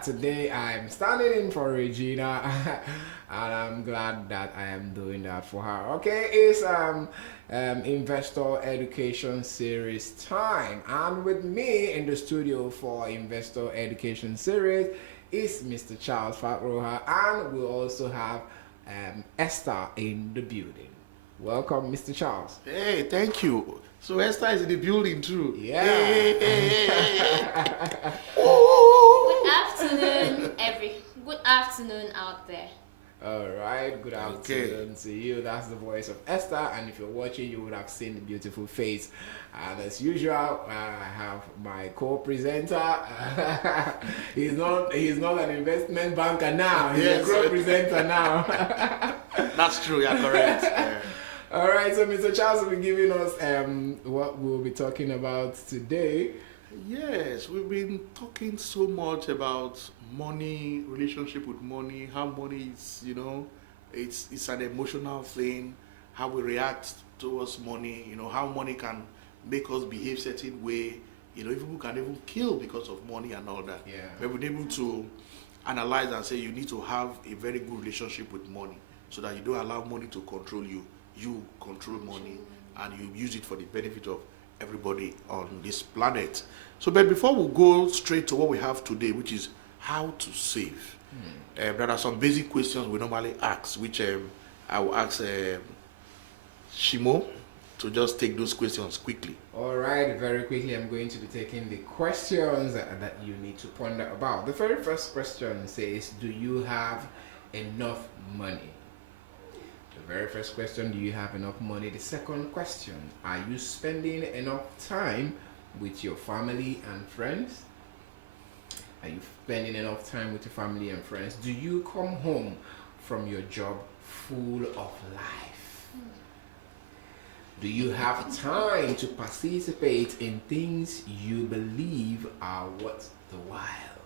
Today I'm standing in for Regina, and I'm glad that I am doing that for her. Okay, it's Investor Education Series time, and with me in the studio for Investor Education Series is Mr. Charles Fatroha, and we also have Esther in the building. Welcome, Mr. Charles. Hey, thank you. So Esther is in the building too. Yeah. Good afternoon, good afternoon out there. All right. Good afternoon to you. That's the voice of Esther, and if you're watching, you would have seen the beautiful face. And as usual, I have my co-presenter. He's not an investment banker now. He's a co-presenter now. That's true. You're correct. Yeah. All right, so Mr. Charles will be giving us what we'll be talking about today. Yes, we've been talking so much about money, relationship with money, how money is, it's an emotional thing, how we react towards money, how money can make us behave certain way, people can even kill because of money and all that. Yeah. We've been able to analyze and say you need to have a very good relationship with money so that you don't allow money to control you. You control money and you use it for the benefit of everybody on this planet. So, but before we go straight to what we have today, which is how to save, there are some basic questions we normally ask, which I will ask Shimo to just take those questions quickly. All right, very quickly, I'm going to be taking the questions that you need to ponder about. The very first question says, do you have enough money? The very first question, do you have enough money? The second question, are you spending enough time with your family and friends? Are you spending enough time with your family and friends? Do you come home from your job full of life? Do you have time to participate in things you believe are worth the while?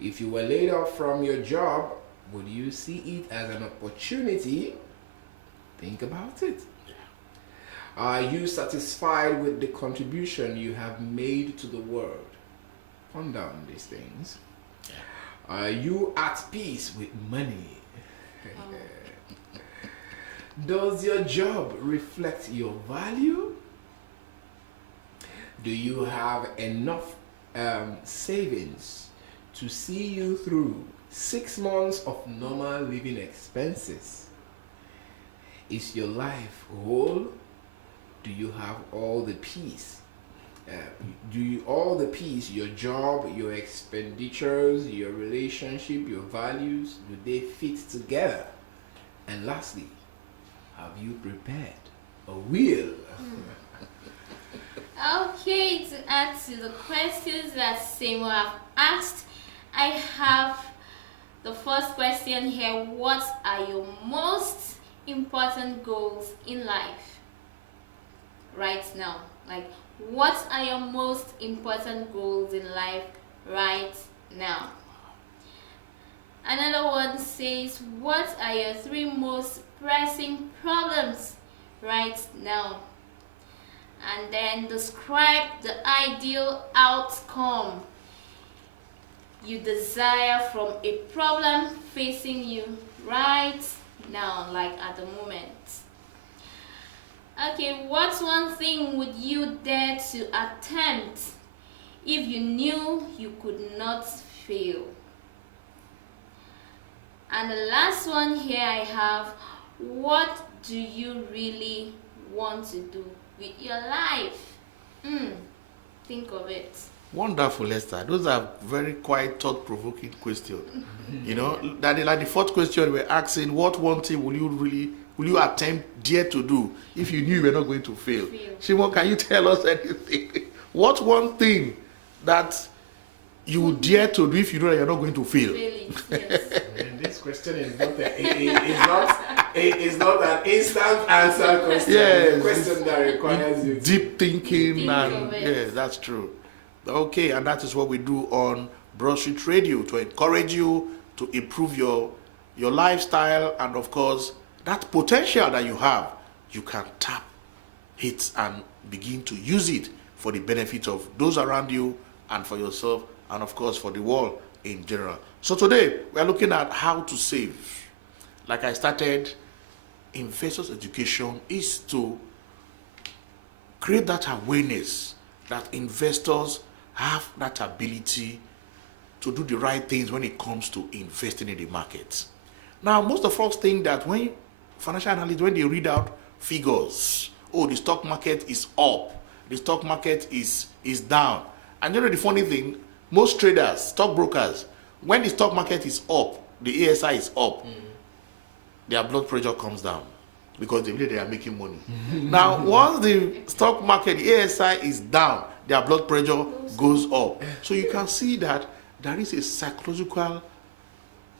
If you were laid off from your job, would you see it as an opportunity? Think about it. Are you satisfied with the contribution you have made to the world? Ponder on these things. Are you at peace with money? Does your job reflect your value? Do you have enough savings to see you through 6 months of normal living expenses? Is your life whole? Do you have all the peace? All the peace, your job, your expenditures, your relationship, your values, do they fit together? And lastly, have you prepared a will? Okay, to add to the questions that Seymour have asked, I have the first question here. What are your most important goals in life right now? Like, what are your most important goals in life right now? Another one says, what are your 3 most pressing problems right now? And then describe the ideal outcome you desire from a problem facing you right now, like at the moment. Okay, what one thing would you dare to attempt if you knew you could not fail? And the last one here I have, what do you really want to do with your life? Think of it. Wonderful, Esther. Those are very quite thought-provoking questions. That is like the fourth question we're asking: what one thing will you attempt dare to do if you knew you were not going to fail? Shimon, can you tell us anything? What one thing that you would dare to do if you know that you're not going to fail? Really, yes. And this question is not an instant answer question. Yes, It's a question that requires you deep thinking, Think and of it. yes, that's true. Okay, and that is what we do on Broad Street Radio, to encourage you to improve your lifestyle, and of course that potential that you have, you can tap it and begin to use it for the benefit of those around you and for yourself and of course for the world in general. So today we are looking at how to save. Like I started, investors education is to create that awareness that investors have that ability to do the right things when it comes to investing in the market. Now, most of us think that when financial analysts, when they read out figures, oh, the stock market is up, the stock market is down. And you know the funny thing, most traders, stockbrokers, when the stock market is up, the ASI is up, their blood pressure comes down because they believe they are making money. Now, once the stock market, the ASI is down, their blood pressure goes up. So you can see that there is a psychological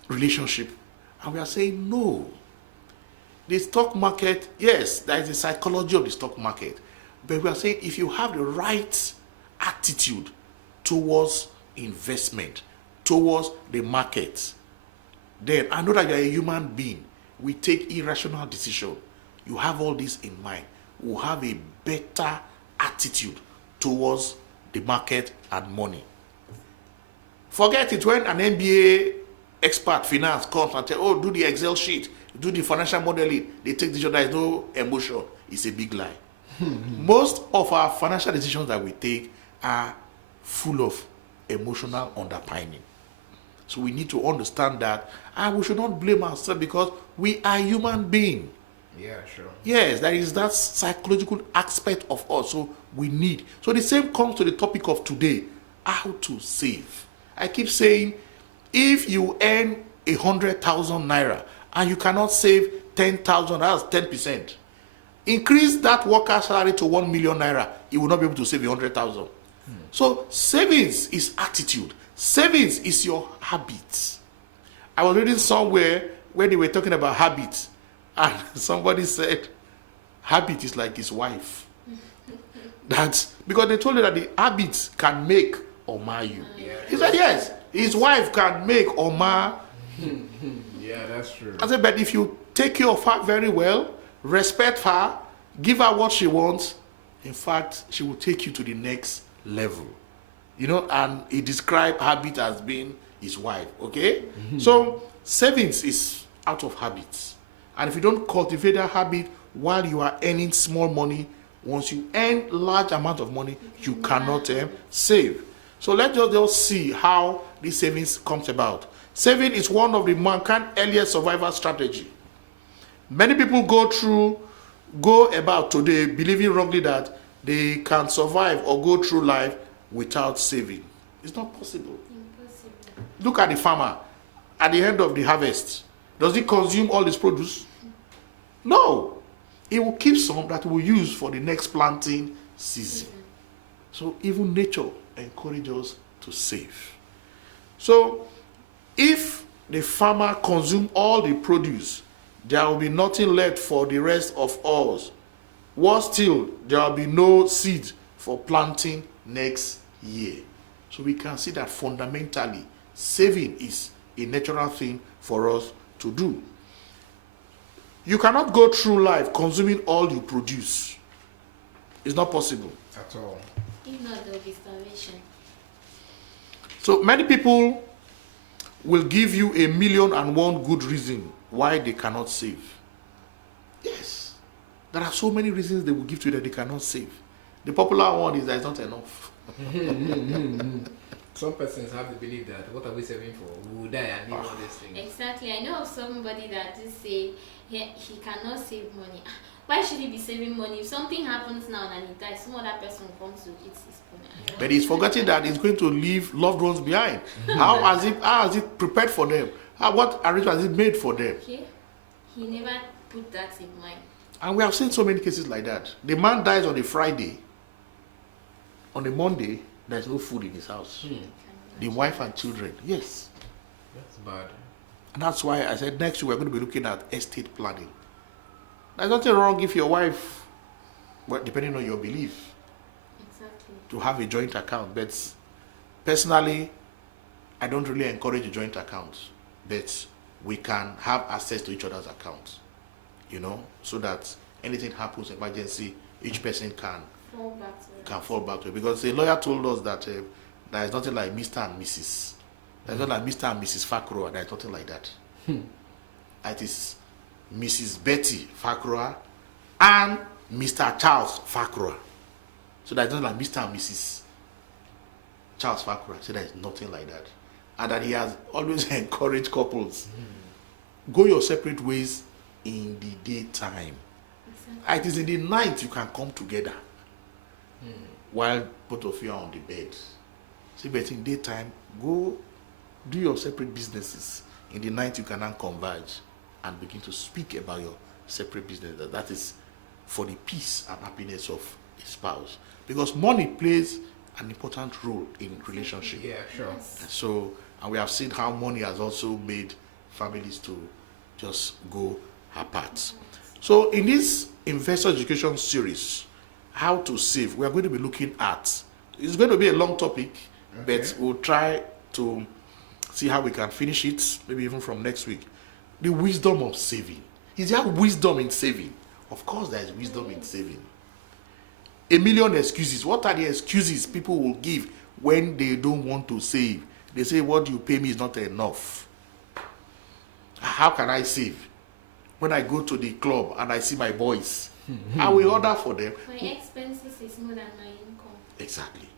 relationship. And we are saying no. The stock market, yes, there is a psychology of the stock market. But we are saying if you have the right attitude towards investment, towards the market, then I know that you are a human being. We take irrational decisions. You have all this in mind. We'll have a better attitude towards the market and money. Forget it when an MBA expert finance comes and tells, oh, do the Excel sheet, do the financial modeling. They take decision, there is no emotion. It's a big lie. Most of our financial decisions that we take are full of emotional underpinning. So we need to understand that, and we should not blame ourselves because we are human beings. Yeah, sure. Yes, there is that psychological aspect of us. So we need. So the same comes to the topic of today, how to save. I keep saying, if you earn 100,000 naira and you cannot save 10,000, that's 10%. Increase that worker's salary to 1 million naira, you will not be able to save 100,000. So savings is attitude. Savings is your habits. I was reading somewhere where they were talking about habits, and somebody said habit is like his wife. That's because they told you that the habits can make or mar you. Yeah. He said yes, his wife can make or mar. Yeah, that's true. I said, but if you take care of her very well, respect her, give her what she wants, in fact, she will take you to the next level. You know, and he described habit as being his wife, okay? So savings is out of habits. And if you don't cultivate that habit while you are earning small money, once you earn large amount of money, you cannot save. So let's just see how this savings comes about. Saving is one of the mankind's earliest survival strategy. Many people go about today believing wrongly that they can survive or go through life without saving. It's not possible. Impossible. Look at the farmer at the end of the harvest. Does he consume all his produce? No. He will keep some that he will use for the next planting season. So even nature encourages us to save. So if the farmer consumes all the produce, there will be nothing left for the rest of us. Worse still, there will be no seed for planting next year. So we can see that fundamentally, saving is a natural thing for us to do. You cannot go through life consuming all you produce. It's not possible. At all. If not, there will be starvation. So many people will give you 1,000,001 good reason why they cannot save. Yes. There are so many reasons they will give to you that they cannot save. The popular one is that it's not enough. Some persons have the belief that what are we saving for? We will die and need all these things. Exactly. I know of somebody that just say he cannot save money. Why should he be saving money? If something happens now and he dies, some other person comes to eat his money. But he's forgetting that he's going to leave loved ones behind. How has it prepared for them? What arrangement has it made for them? Okay. He never put that in mind. And we have seen so many cases like that. The man dies on a Friday. On a Monday, there's no food in his house. The wife and children. Yes. That's bad. And that's why I said next week we're going to be looking at estate planning. There's nothing wrong if your wife, well, depending on your belief, Exactly. to have a joint account. But personally, I don't really encourage a joint account. But we can have access to each other's accounts, so that anything happens, emergency, each person can Fall back to it. fall back to it. Because the lawyer told us that There is nothing like Mr. and Mrs. There is not like Mr. and Mrs. Fakroa. There is nothing like that. It is Mrs. Betty Fakroa and Mr. Charles Fakroa. So there is nothing like Mr. and Mrs. Charles Fakroa. So there is nothing like that. And that he has always encouraged couples. Go your separate ways in the daytime. Exactly. It is in the night you can come together while both of you are on the bed. See, but in daytime, go do your separate businesses. In the night, you can now converge and begin to speak about your separate business. That is for the peace and happiness of a spouse. Because money plays an important role in relationship. Yeah, sure. Yes. So, and we have seen how money has also made families to just go apart. So, in this investor education series, how to save, we are going to be looking at, it's going to be a long topic, but we'll try to see how we can finish it, maybe even from next week. The wisdom of saving. Is there wisdom in saving? Of course, there is wisdom in saving. A million excuses. What are the excuses people will give when they don't want to save? They say, what you pay me is not enough. How can I save? When I go to the club and I see my boys, I will order for them. My expenses is more than my income. Exactly.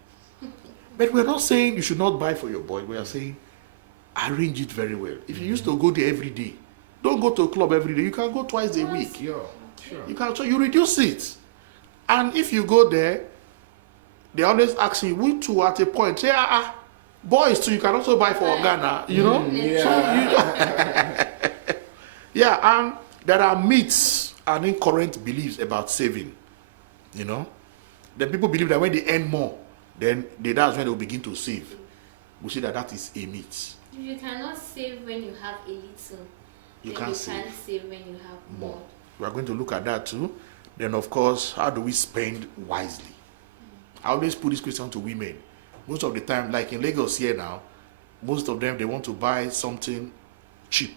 But we're not saying you should not buy for your boy. We are saying arrange it very well. If you used to go there every day, don't go to a club every day. You can go twice a week. Sure. You can, so you reduce it. And if you go there, they always ask you, we too at a point, say, boys too, you can also buy for Ghana, you know? Yeah. So yeah, and there are myths and incorrect beliefs about saving, you know? Then people believe that when they earn more, then that's when they will begin to save. We see that is a myth. If you cannot save when you have a little, You then can't you save. can't save when you have more. We are going to look at that too. Then, of course, how do we spend wisely? I always put this question to women. Most of the time, like in Lagos here now, most of them, they want to buy something cheap.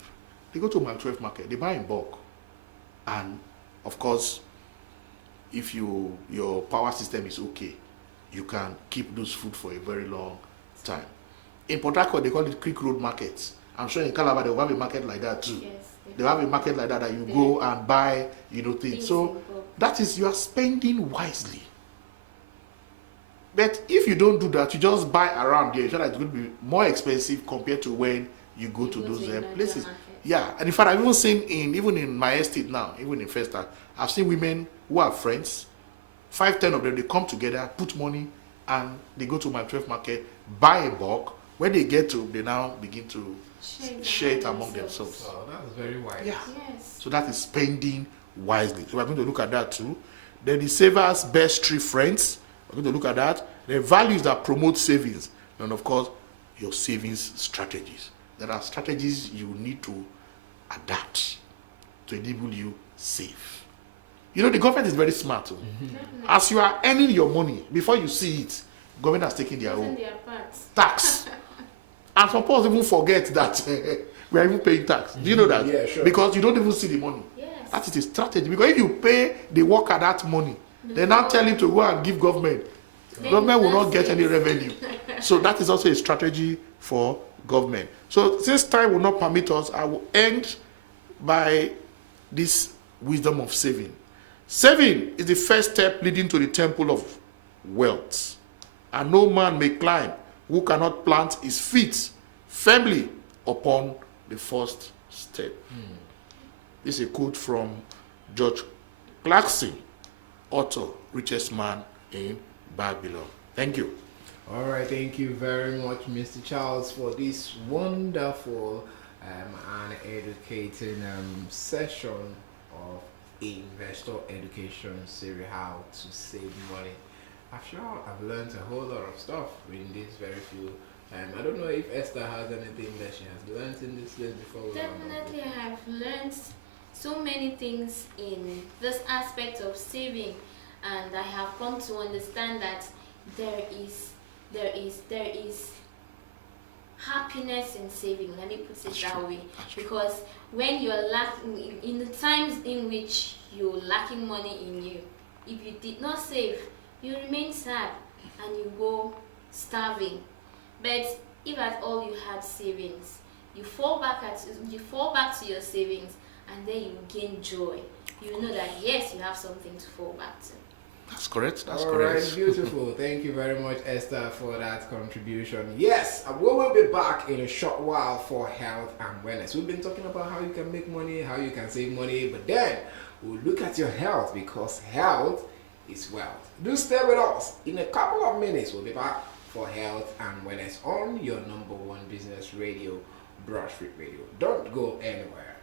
They go to my 12 market, they buy in bulk. And, of course, if your power system is okay, you can keep those food for a very long time. In Port Harcourt, they call it Creek Road Markets. I'm sure in Calabar, they will have a market like that too. Yes. They have a market like that you go and buy, things. So that is, you are spending wisely. But if you don't do that, you just buy around there, you feel like it's going to be more expensive compared to when you go to those places. Market. Yeah, and in fact, I've even seen even in my estate now, even in Festa, I've seen women who are friends, 5-10 of them, they come together, put money, and they go to my 12 market, buy a bulk. When they get to, they now begin to share it among themselves. Oh, that's very wise. Yeah. Yes. So that is spending wisely. So we're going to look at that too. Then the saver's best 3 friends. We're going to look at that. The values that promote savings. And of course, your savings strategies. There are strategies you need to adapt to enable you save. The government is very smart too. Definitely. As you are earning your money, before you see it, government has taken their Doing own their parts. tax. And some people even forget that we are even paying tax. Do you know that? Yeah, sure. Because you don't even see the money. Yes. That is a strategy. Because if you pay the worker that money, they now tell him to go and give government. Then Government will not that's get any it. revenue. So that is also a strategy for government. So since time will not permit us, I will end by this wisdom of saving. Saving is the first step leading to the temple of wealth. And no man may climb who cannot plant his feet firmly upon the first step. This is a quote from George Clarkson, author, richest man in Babylon. Thank you. All right, thank you very much, Mr. Charles, for this wonderful and educating session of investor education series, how to save money. After all, I've learned a whole lot of stuff in this very few. I don't know if Esther has anything that she has learned in this list before. Definitely, I have learned so many things in this aspect of saving, and I have come to understand that there is happiness in saving. Let me put it that way, because when you're lacking in the times in which you're lacking money in you, if you did not save, you remain sad and you go starving. But if at all you had savings, you fall back to your savings, and then you gain joy. You know that yes, you have something to fall back to. That's correct. That's All correct. right, beautiful. Thank you very much, Esther, for that contribution. Yes, we will be back in a short while for health and wellness. We've been talking about how you can make money, how you can save money, but then we'll look at your health because health is wealth. Do stay with us. In a couple of minutes, we'll be back for health and wellness on your number one business radio, Broad Street Radio. Don't go anywhere.